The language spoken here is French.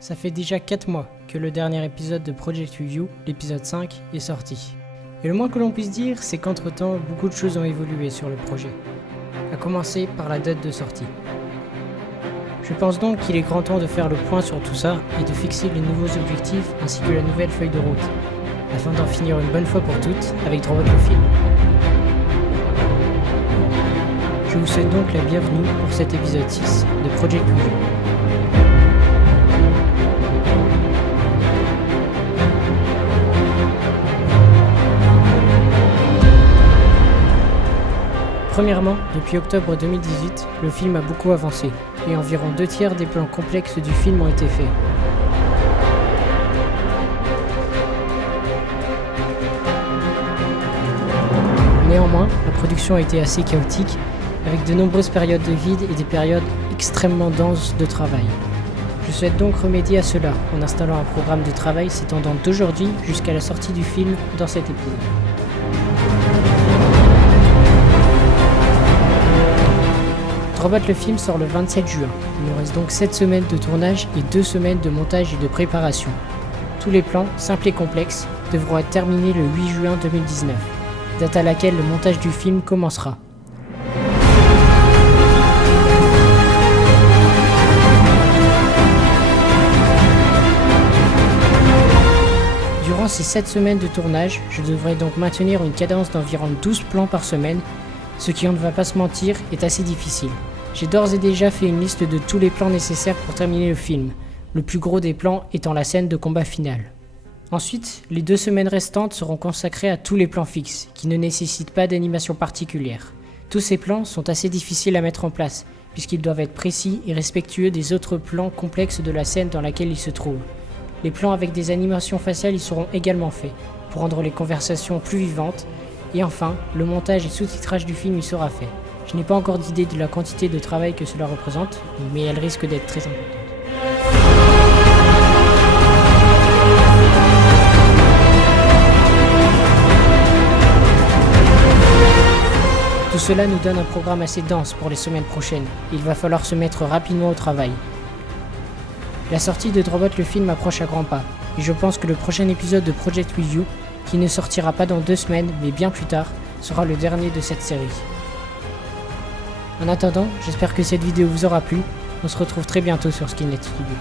Ça fait déjà 4 mois que le dernier épisode de Project Review, l'épisode 5, est sorti. Et le moins que l'on puisse dire, c'est qu'entre-temps, beaucoup de choses ont évolué sur le projet. À commencer par la date de sortie. Je pense donc qu'il est grand temps de faire le point sur tout ça et de fixer les nouveaux objectifs ainsi que la nouvelle feuille de route, afin d'en finir une bonne fois pour toutes avec Drobot le film. Je vous souhaite donc la bienvenue pour cet épisode 6 de Project Review. Premièrement, depuis octobre 2018, le film a beaucoup avancé, et environ 2/3 des plans complexes du film ont été faits. Néanmoins, la production a été assez chaotique, avec de nombreuses périodes de vide et des périodes extrêmement denses de travail. Je souhaite donc remédier à cela en installant un programme de travail s'étendant d'aujourd'hui jusqu'à la sortie du film dans cet épisode. Drobot le film sort le 27 juin. Il nous reste donc 7 semaines de tournage et 2 semaines de montage et de préparation. Tous les plans, simples et complexes, devront être terminés le 8 juin 2019, date à laquelle le montage du film commencera. Durant ces 7 semaines de tournage, je devrais donc maintenir une cadence d'environ 12 plans par semaine, ce qui, on ne va pas se mentir, est assez difficile. J'ai d'ores et déjà fait une liste de tous les plans nécessaires pour terminer le film, le plus gros des plans étant la scène de combat finale. Ensuite, les 2 semaines restantes seront consacrées à tous les plans fixes, qui ne nécessitent pas d'animation particulière. Tous ces plans sont assez difficiles à mettre en place, puisqu'ils doivent être précis et respectueux des autres plans complexes de la scène dans laquelle ils se trouvent. Les plans avec des animations faciales y seront également faits, pour rendre les conversations plus vivantes. Et enfin, le montage et sous-titrage du film y sera fait. Je n'ai pas encore d'idée de la quantité de travail que cela représente, mais elle risque d'être très importante. Tout cela nous donne un programme assez dense pour les semaines prochaines. Il va falloir se mettre rapidement au travail. La sortie de Drobot le film approche à grands pas, et je pense que le prochain épisode de Project Review, qui ne sortira pas dans 2 semaines, mais bien plus tard, sera le dernier de cette série. En attendant, j'espère que cette vidéo vous aura plu. On se retrouve très bientôt sur Skinlet Studio.